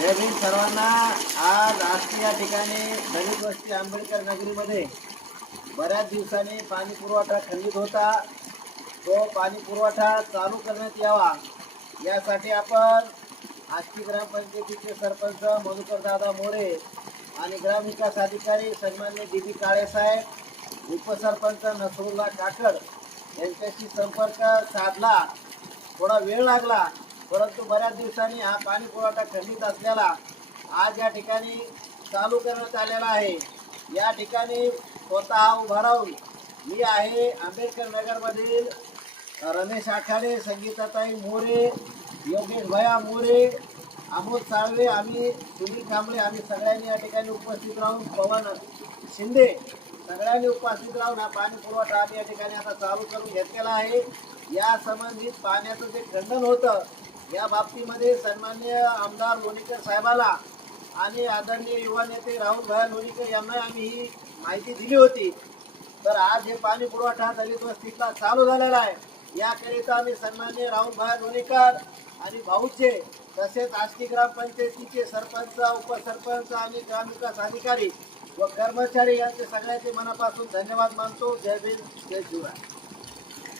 जय भीम सर्वांना। आज आष्टी या ठिकाणी दलित वस्ती आंबेडकर नगरीमध्ये बऱ्याच दिवसांनी पाणी पुरवठा खंडित होता। तो पाणी पुरवठा चालू करण्यात यावा यासाठी आपण आष्टी ग्रामपंचायतीचे सरपंच मधुकर दादा मोरे आणि ग्रामविकास अधिकारी सन्माननीय DB काळे साहेब, उपसरपंच नसरुल्ला काकड यांच्याशी संपर्क साधला। थोडा वेळ लागला, परंतु बऱ्याच दिवसांनी हा पाणी पुरवठा खंडित असल्याला आज या ठिकाणी चालू करण्यात आलेला आहे। या ठिकाणी स्वतः उभा राहून मी आहे आंबेडकर नगरमधील रमेश आखाडे, संगीताताई मोरे, योगेश भया मोरे, आमोद साळवे, आम्ही सुनील कांबळे, आम्ही सगळ्यांनी या ठिकाणी उपस्थित राहून, पवन शिंदे सगळ्यांनी उपस्थित राहून हा पाणी पुरवठा आम्ही या ठिकाणी आता चालू करून घेतलेला आहे। या संबंधित पाण्याचं जे खंडन होतं या बाबतीमध्ये सन्माननीय आमदार लोणीकर साहेबाला आणि आदरणीय युवा नेते राहुल भया लोणीकर यांना आम्ही ही माहिती दिली होती। तर आज हे पाणी पुरवठा दलित वस्तीला चालू झालेला आहे। याकरिता आम्ही सन्माननीय राहुल भया लोणीकर आणि भाऊचे तसेच आष्टी ग्रामपंचायतीचे सरपंच, उपसरपंच आणि ग्रामविकास अधिकारी व कर्मचारी यांचे सगळ्यांचे मनापासून धन्यवाद मानतो। जय भीम, जय शिवराय।